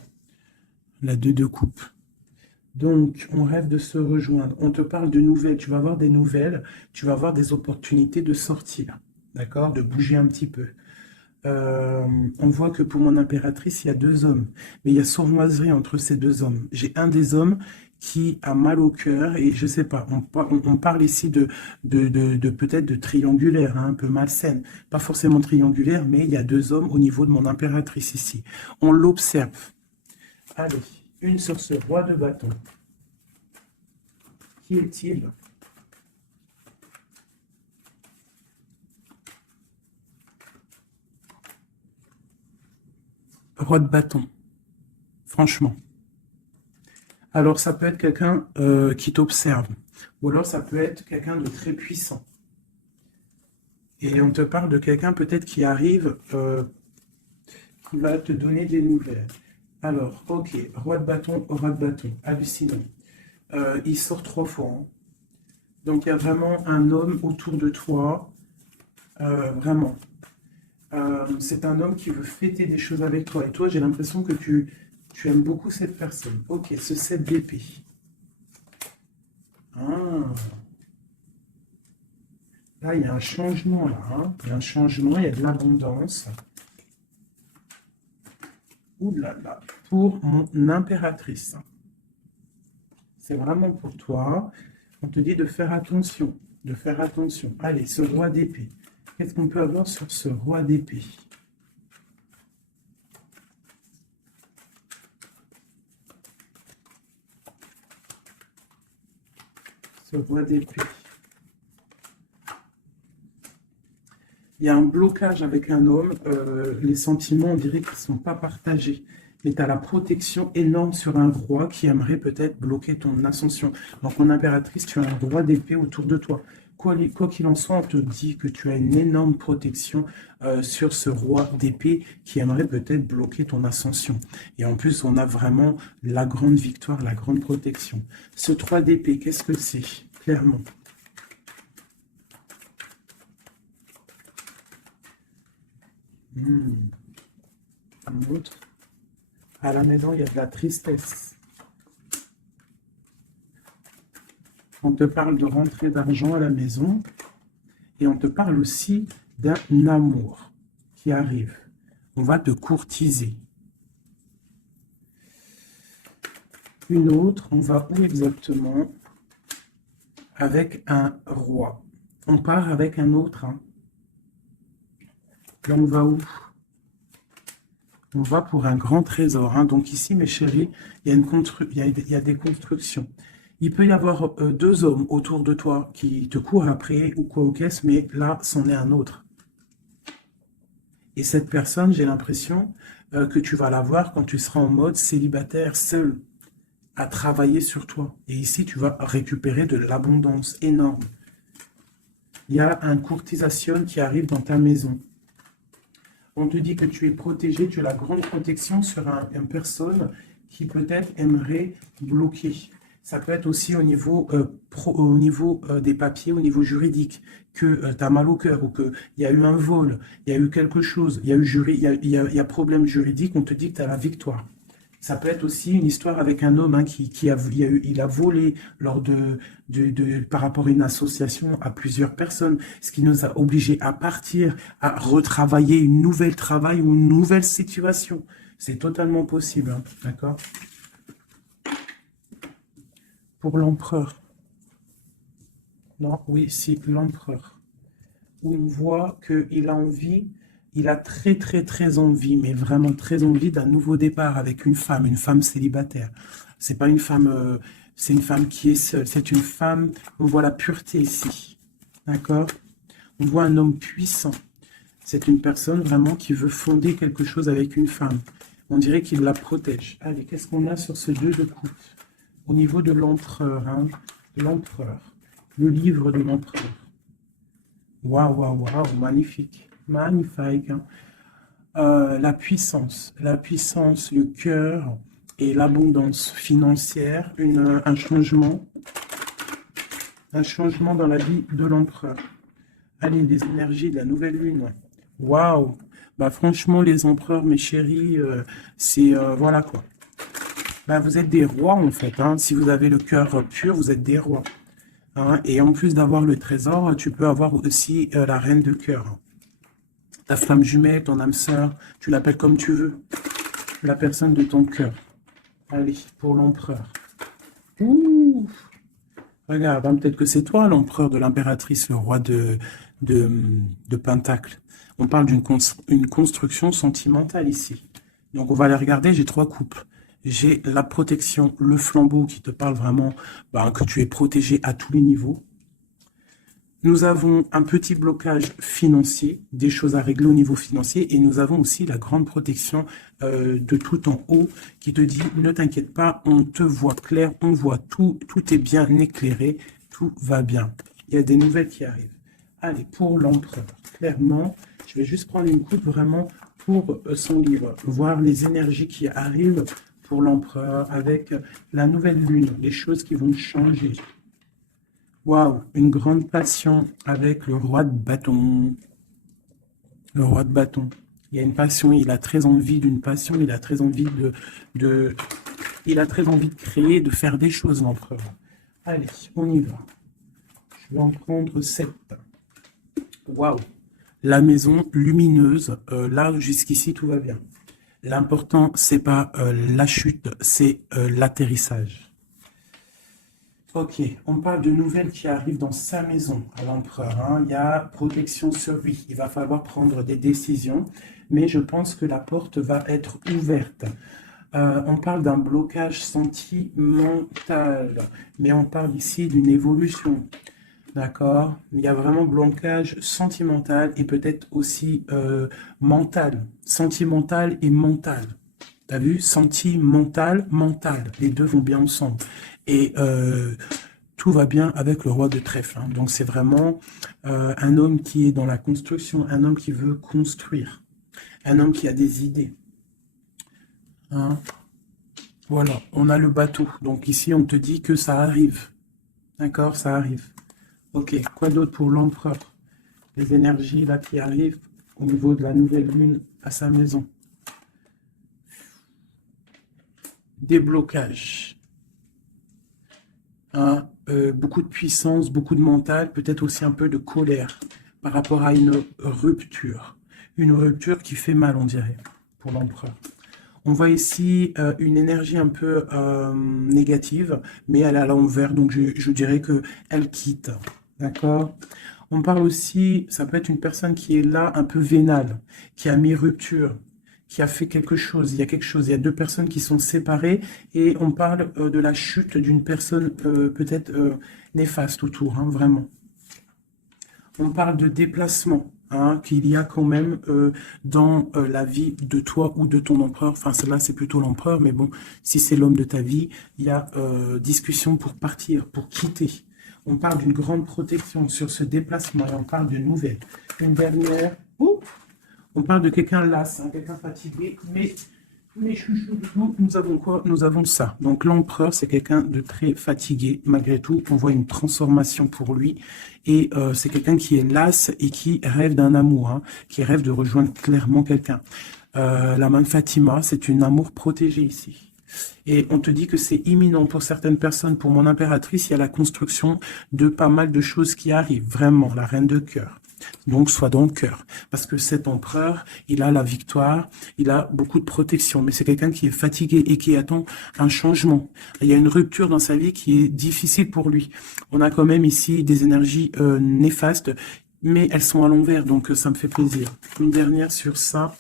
La 2 de coupe. Donc, on rêve de se rejoindre. On te parle de nouvelles. Tu vas avoir des nouvelles. Tu vas avoir des opportunités de sortir. D'accord? De bouger un petit peu. On voit que pour mon impératrice, il y a deux hommes. Mais il y a sournoiserie entre ces deux hommes. J'ai un des hommes qui a mal au cœur, et je sais pas, on parle ici de peut-être de triangulaire, hein, un peu malsaine. Pas forcément triangulaire, mais il y a deux hommes au niveau de mon impératrice ici. On l'observe. Allez, une sur ce roi de bâton. Qui est-il? Roi de bâton, franchement. Alors, ça peut être quelqu'un qui t'observe, ou alors ça peut être quelqu'un de très puissant. Et on te parle de quelqu'un peut-être qui arrive, qui va te donner des nouvelles. Alors, ok, roi de bâton, hallucinant. Il sort 3 fois. Hein. Donc, il y a vraiment un homme autour de toi, vraiment. C'est un homme qui veut fêter des choses avec toi. Et toi, j'ai l'impression que tu aimes beaucoup cette personne. Ok, ce 7 d'épée. Ah. Là, il y a un changement, là. Hein. Il y a un changement, il y a de l'abondance. Ouh là là, pour mon impératrice. C'est vraiment pour toi. On te dit de faire attention, de faire attention. Allez, ce roi d'épée. Qu'est-ce qu'on peut avoir sur ce roi d'épée? Ce roi d'épée. Il y a un blocage avec un homme. Les sentiments, on dirait qu'ils ne sont pas partagés. Mais tu as la protection énorme sur un roi qui aimerait peut-être bloquer ton ascension. Donc, en impératrice, tu as un roi d'épée autour de toi. Quoi qu'il en soit, on te dit que tu as une énorme protection sur ce roi d'épée qui aimerait peut-être bloquer ton ascension. Et en plus, on a vraiment la grande victoire, la grande protection. Ce 3 d'épée, qu'est-ce que c'est? Clairement. Un autre. À la maison, il y a de la tristesse. On te parle de rentrée d'argent à la maison et on te parle aussi d'un amour qui arrive. On va te courtiser. Une autre, on va où exactement? Avec un roi. On part avec un autre. Hein. Là, on va où? On va pour un grand trésor. Hein. Donc ici, mes chéris, il y a des constructions. Il peut y avoir 2 hommes autour de toi qui te courent après ou quoi au caisse, mais là, c'en est un autre. Et cette personne, j'ai l'impression que tu vas la voir quand tu seras en mode célibataire, seul, à travailler sur toi. Et ici, tu vas récupérer de l'abondance énorme. Il y a un courtisation qui arrive dans ta maison. On te dit que tu es protégé, tu as la grande protection sur une personne qui peut-être aimerait bloquer. Ça peut être aussi au niveau, des papiers, au niveau juridique, que tu as mal au cœur ou qu'il y a eu un vol, il y a eu quelque chose, il y a eu il y a problème juridique, on te dit que tu as la victoire. Ça peut être aussi une histoire avec un homme hein, il a volé par rapport à une association à plusieurs personnes, ce qui nous a obligés à partir, à retravailler une nouvelle travail ou une nouvelle situation. C'est totalement possible, hein, d'accord? Pour l'empereur. Non, oui, si, l'empereur. Où on voit qu'il a envie, il a très, très, très envie, mais vraiment très envie d'un nouveau départ avec une femme célibataire. C'est pas une femme, c'est une femme qui est seule. C'est une femme, on voit la pureté ici. D'accord? On voit un homme puissant. C'est une personne vraiment qui veut fonder quelque chose avec une femme. On dirait qu'il la protège. Allez, qu'est-ce qu'on a sur ce 2 de coupe? Au niveau de l'empereur, hein, de l'empereur. Le livre de l'empereur. Waouh, waouh, waouh, magnifique. Magnifique. Hein. La puissance, le cœur et l'abondance financière, un changement dans la vie de l'empereur. Allez, les énergies de la nouvelle lune. Waouh! Bah franchement, les empereurs, mes chéris, c'est voilà quoi. Bah, vous êtes des rois en fait. Hein. Si vous avez le cœur pur, vous êtes des rois. Hein. Et en plus d'avoir le trésor, tu peux avoir aussi la reine de cœur. Ta flamme jumelle, ton âme sœur, tu l'appelles comme tu veux. La personne de ton cœur. Allez, pour l'empereur. Ouh, Regarde, hein, peut-être que c'est toi l'empereur de l'impératrice, le roi de, de Pentacle. On parle une construction sentimentale ici. Donc on va aller regarder, j'ai trois coupes. J'ai la protection, le flambeau qui te parle vraiment que tu es protégé à tous les niveaux. Nous avons un petit blocage financier, des choses à régler au niveau financier, et nous avons aussi la grande protection de tout en haut qui te dit, ne t'inquiète pas, on te voit clair, on voit tout, tout est bien éclairé, tout va bien. Il y a des nouvelles qui arrivent. Allez, pour l'empereur, clairement, je vais juste prendre une coupe vraiment pour son livre, voir les énergies qui arrivent pour l'empereur avec la nouvelle lune, les choses qui vont changer. Waouh, une grande passion avec le roi de bâton. Le roi de bâton. Il y a une passion, il a très envie d'une passion, il a très envie il a très envie de créer, de faire des choses, l'empereur. Allez, on y va. Je vais en prendre 7. Waouh. La maison lumineuse, là, jusqu'ici, tout va bien. L'important, c'est pas la chute, c'est l'atterrissage. Ok, on parle de nouvelles qui arrivent dans sa maison à l'empereur. Hein. Il y a protection sur lui. Il va falloir prendre des décisions, mais je pense que la porte va être ouverte. On parle d'un blocage sentimental, mais on parle ici d'une évolution. D'accord? Il y a vraiment blocage sentimental et peut-être aussi mental. Sentimental et mental. T'as vu? Sentimental, mental. Les deux vont bien ensemble. Et tout va bien avec le roi de trèfle. Hein. Donc c'est vraiment un homme qui est dans la construction, un homme qui veut construire, un homme qui a des idées. Hein. Voilà, on a le bateau. Donc ici, on te dit que ça arrive. D'accord, ça arrive. Ok, quoi d'autre pour l'empereur? Les énergies là qui arrivent au niveau de la nouvelle lune à sa maison. Déblocage. Hein, beaucoup de puissance, beaucoup de mental, peut-être aussi un peu de colère par rapport à une rupture. Une rupture qui fait mal, on dirait, pour l'empereur. On voit ici une énergie un peu négative, mais elle est à l'envers, donc je dirais qu'elle quitte. D'accord? On parle aussi, ça peut être une personne qui est là un peu vénale, qui a mis rupture, qui a fait quelque chose. Il y a quelque chose, il y a deux personnes qui sont séparées et on parle de la chute d'une personne peut-être néfaste autour, hein, vraiment. On parle de déplacement. Hein, qu'il y a quand même dans la vie de toi ou de ton empereur, enfin cela c'est plutôt l'empereur, mais bon, si c'est l'homme de ta vie, il y a discussion pour partir, pour quitter. On parle d'une grande protection sur ce déplacement et on parle d'une nouvelle. Une dernière, on parle de quelqu'un las, hein, quelqu'un fatigué, mais chouchou, nous avons quoi? Nous avons ça. Donc l'empereur, c'est quelqu'un de très fatigué, malgré tout. On voit une transformation pour lui. Et c'est quelqu'un qui est las et qui rêve d'un amour, hein, qui rêve de rejoindre clairement quelqu'un. La main de Fatima, c'est une amour protégé ici. Et on te dit que c'est imminent pour certaines personnes. Pour mon impératrice, il y a la construction de pas mal de choses qui arrivent. Vraiment, la reine de cœur. Donc, sois dans le cœur. Parce que cet empereur, il a la victoire, il a beaucoup de protection. Mais c'est quelqu'un qui est fatigué et qui attend un changement. Il y a une rupture dans sa vie qui est difficile pour lui. On a quand même ici des énergies néfastes, mais elles sont à l'envers, donc ça me fait plaisir. Une dernière sur ça.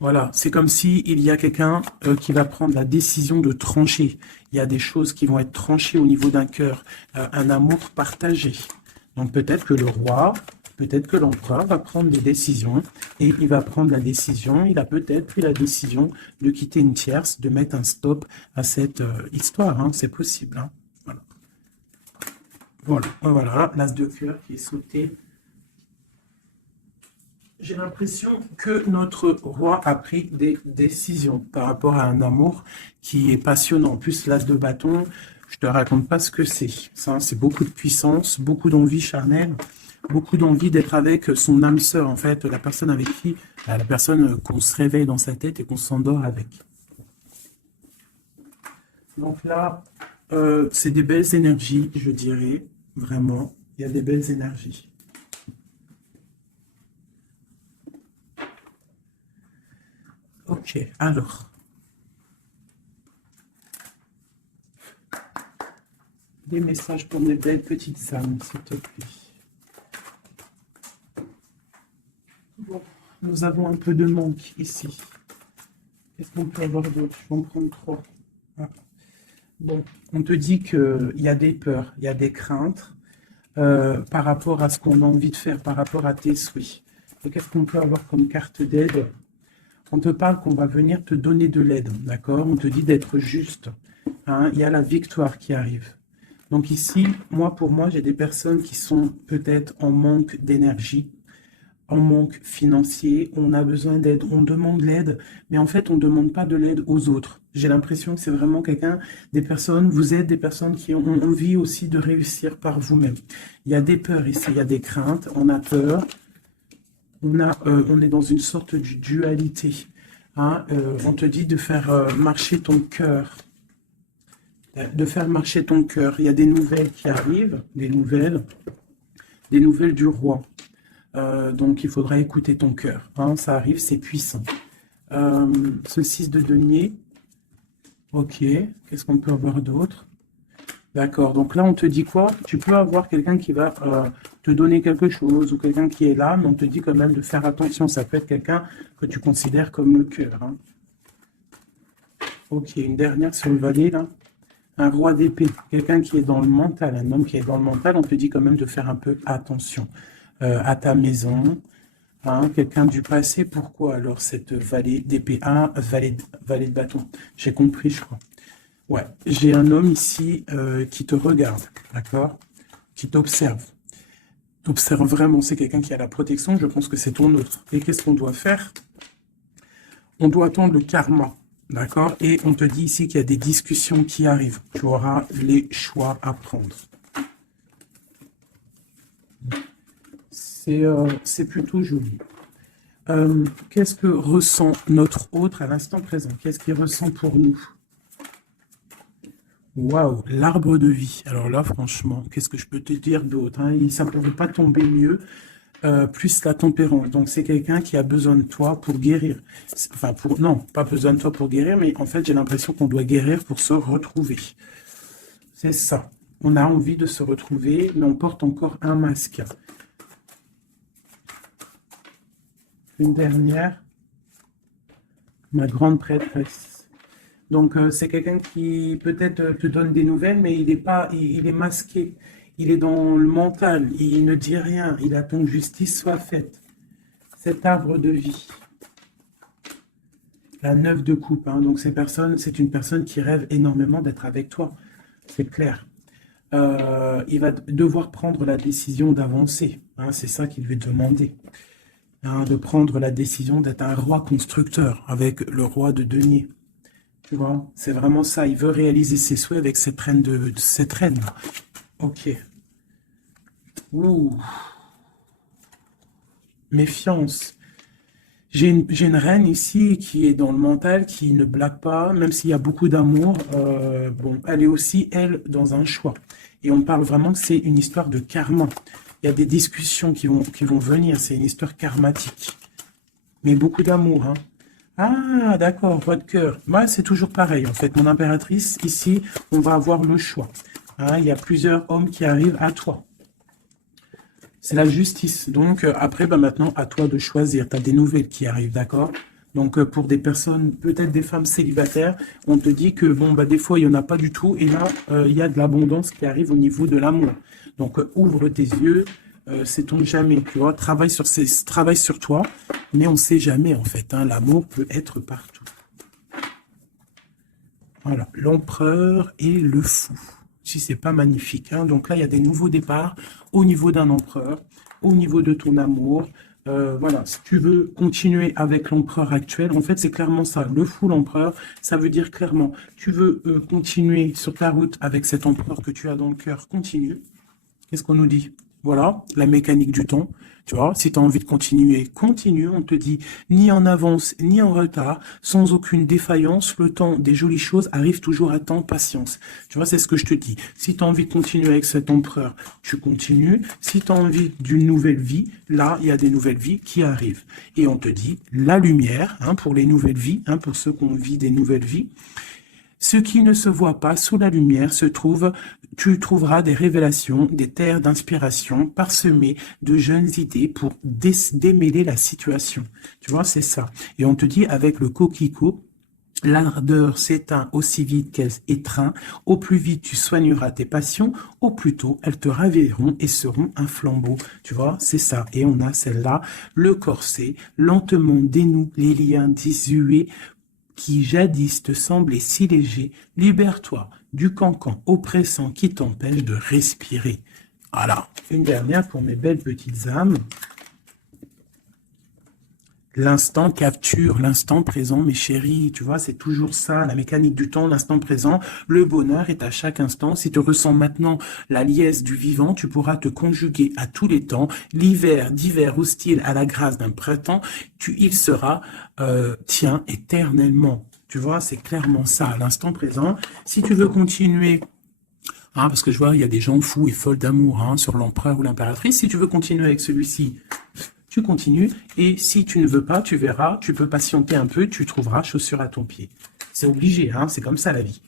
Voilà, c'est comme si il y a quelqu'un qui va prendre la décision de trancher. Il y a des choses qui vont être tranchées au niveau d'un cœur, un amour partagé. Donc peut-être que le roi, peut-être que l'empereur va prendre des décisions et il va prendre la décision, il a peut-être pris la décision de quitter une tierce, de mettre un stop à cette histoire. Hein, c'est possible. Hein. Voilà, l'as de cœur qui est sauté. J'ai l'impression que notre roi a pris des décisions par rapport à un amour qui est passionnant. En plus, l'as de bâton, je te raconte pas ce que c'est. Ça, c'est beaucoup de puissance, beaucoup d'envie charnelle, beaucoup d'envie d'être avec son âme sœur, en fait, la personne avec qui, la personne qu'on se réveille dans sa tête et qu'on s'endort avec. Donc là, c'est des belles énergies, je dirais, vraiment. Il y a des belles énergies. Ok, alors. Des messages pour mes belles petites âmes, s'il te plaît. Bon, nous avons un peu de manque ici. Qu'est-ce qu'on peut avoir d'autre? Je vais en prendre 3. Ah. Bon, on te dit qu'il y a des peurs, il y a des craintes par rapport à ce qu'on a envie de faire, par rapport à tes souhaits. Et qu'est-ce qu'on peut avoir comme carte d'aide? On te parle qu'on va venir te donner de l'aide, d'accord? On te dit d'être juste. Hein? Il y a la victoire qui arrive. Donc ici, pour moi, j'ai des personnes qui sont peut-être en manque d'énergie, en manque financier, on a besoin d'aide, on demande l'aide, mais en fait, on ne demande pas de l'aide aux autres. J'ai l'impression que c'est vraiment des personnes, vous êtes des personnes qui ont envie aussi de réussir par vous-même. Il y a des peurs ici, il y a des craintes, on a peur, on est dans une sorte de dualité. Hein, on te dit de faire marcher ton cœur. De faire marcher ton cœur. Il y a des nouvelles qui arrivent, des nouvelles du roi. Donc, il faudra écouter ton cœur. Hein, ça arrive, c'est puissant. Ce 6 de denier. Ok, qu'est-ce qu'on peut avoir d'autre? D'accord, donc là, on te dit quoi? Tu peux avoir quelqu'un qui va te donner quelque chose ou quelqu'un qui est là, mais on te dit quand même de faire attention. Ça peut être quelqu'un que tu considères comme le cœur. Hein. Ok, une dernière sur le valet, là. Un roi d'épée, quelqu'un qui est dans le mental, un homme qui est dans le mental, on te dit quand même de faire un peu attention à ta maison. Hein, quelqu'un du passé, pourquoi alors cette valet d'épée? Ah, valet de bâton, j'ai compris, je crois. Ouais, j'ai un homme ici qui te regarde, d'accord? Qui t'observe. T'observe vraiment, c'est quelqu'un qui a la protection, je pense que c'est ton autre. Et qu'est-ce qu'on doit faire? On doit attendre le karma, d'accord? Et on te dit ici qu'il y a des discussions qui arrivent. Tu auras les choix à prendre. C'est plutôt joli. Qu'est-ce que ressent notre autre à l'instant présent? Qu'est-ce qu'il ressent pour nous? Waouh, l'arbre de vie. Alors là, franchement, qu'est-ce que je peux te dire d'autre? Hein? Ça ne pourrait pas tomber mieux. Plus la tempérance. Donc, c'est quelqu'un qui a besoin de toi pour guérir. Enfin, non, pas besoin de toi pour guérir, mais en fait, j'ai l'impression qu'on doit guérir pour se retrouver. C'est ça. On a envie de se retrouver, mais on porte encore un masque. Une dernière. Ma grande prêtresse. Donc, c'est quelqu'un qui peut-être te donne des nouvelles, mais il est masqué. Il est dans le mental, il ne dit rien, il attend que justice soit faite. Cet arbre de vie. La 9 de coupe, hein, donc c'est une personne qui rêve énormément d'être avec toi. C'est clair. Il va devoir prendre la décision d'avancer. Hein, c'est ça qu'il lui demandait. Hein, de prendre la décision d'être un roi constructeur avec le roi de denier. Tu vois, c'est vraiment ça. Il veut réaliser ses souhaits avec cette reine cette reine. Ok. Ouh. Méfiance. J'ai une reine ici qui est dans le mental, qui ne blague pas, même s'il y a beaucoup d'amour. Bon, elle est aussi, elle, dans un choix. Et on parle vraiment que c'est une histoire de karma. Il y a des discussions qui vont venir. C'est une histoire karmatique. Mais beaucoup d'amour, hein. Ah, d'accord, votre cœur. Moi, c'est toujours pareil, en fait. Mon impératrice, ici, on va avoir le choix. Hein, il y a plusieurs hommes qui arrivent à toi. C'est la justice. Donc, après, maintenant, à toi de choisir. Tu as des nouvelles qui arrivent, d'accord? Donc, pour des personnes, peut-être des femmes célibataires, on te dit que, bon, des fois, il n'y en a pas du tout. Et là, il y a de l'abondance qui arrive au niveau de l'amour. Donc, ouvre tes yeux. Sait-on jamais, tu vois, travaille sur toi, mais on ne sait jamais, en fait. Hein, l'amour peut être partout. Voilà, l'empereur et le fou. Si c'est pas magnifique. Hein. Donc là, il y a des nouveaux départs au niveau d'un empereur, au niveau de ton amour. Voilà, si tu veux continuer avec l'empereur actuel, en fait, c'est clairement ça. Le fou, l'empereur, ça veut dire clairement, tu veux continuer sur ta route avec cet empereur que tu as dans le cœur, continue. Qu'est-ce qu'on nous dit? Voilà, la mécanique du temps. Tu vois, si tu as envie de continuer, continue. On te dit ni en avance, ni en retard, sans aucune défaillance. Le temps des jolies choses arrive toujours à temps, patience. Tu vois, c'est ce que je te dis. Si tu as envie de continuer avec cet empereur, tu continues. Si tu as envie d'une nouvelle vie, là, il y a des nouvelles vies qui arrivent. Et on te dit la lumière, hein, pour les nouvelles vies, hein, pour ceux qui ont envie des nouvelles vies. Ce qui ne se voit pas sous la lumière tu trouveras des révélations, des terres d'inspiration parsemées de jeunes idées pour démêler la situation. Tu vois, c'est ça. Et on te dit avec le coquelicot, l'ardeur s'éteint aussi vite qu'elle étreint, au plus vite tu soigneras tes passions, au plus tôt elles te ravieront et seront un flambeau. Tu vois, c'est ça. Et on a celle-là, le corset, lentement dénoue les liens désuets qui jadis te semblaient si légers, libère-toi du cancan oppressant qui t'empêche de respirer. Voilà, une dernière pour mes belles petites âmes. L'instant capture, l'instant présent, mes chéris, tu vois, c'est toujours ça, la mécanique du temps, l'instant présent, le bonheur est à chaque instant. Si tu ressens maintenant la liesse du vivant, tu pourras te conjuguer à tous les temps. L'hiver, d'hiver hostile à la grâce d'un printemps, il sera tien éternellement. Tu vois, c'est clairement ça, à l'instant présent. Si tu veux continuer... parce que je vois, il y a des gens fous et folles d'amour sur l'empereur ou l'impératrice. Si tu veux continuer avec celui-ci, tu continues. Et si tu ne veux pas, tu verras, tu peux patienter un peu, tu trouveras chaussure à ton pied. C'est obligé, c'est comme ça la vie.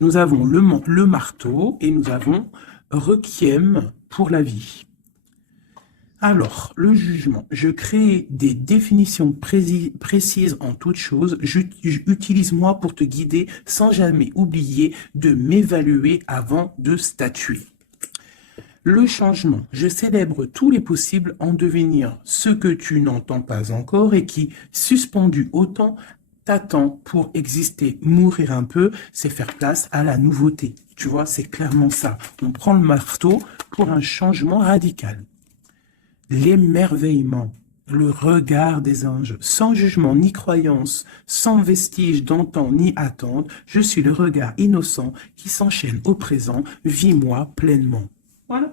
Nous avons le marteau et nous avons requiem pour la vie. Alors, le jugement. Je crée des définitions précises en toutes choses. Utilise-moi pour te guider sans jamais oublier de m'évaluer avant de statuer. Le changement. Je célèbre tous les possibles en devenir ce que tu n'entends pas encore et qui, suspendu au temps, t'attend pour exister. Mourir un peu, c'est faire place à la nouveauté. Tu vois, c'est clairement ça. On prend le marteau pour un changement radical. L'émerveillement, le regard des anges, sans jugement ni croyance, sans vestige d'antan ni attente, je suis le regard innocent qui s'enchaîne au présent, vis-moi pleinement. Voilà.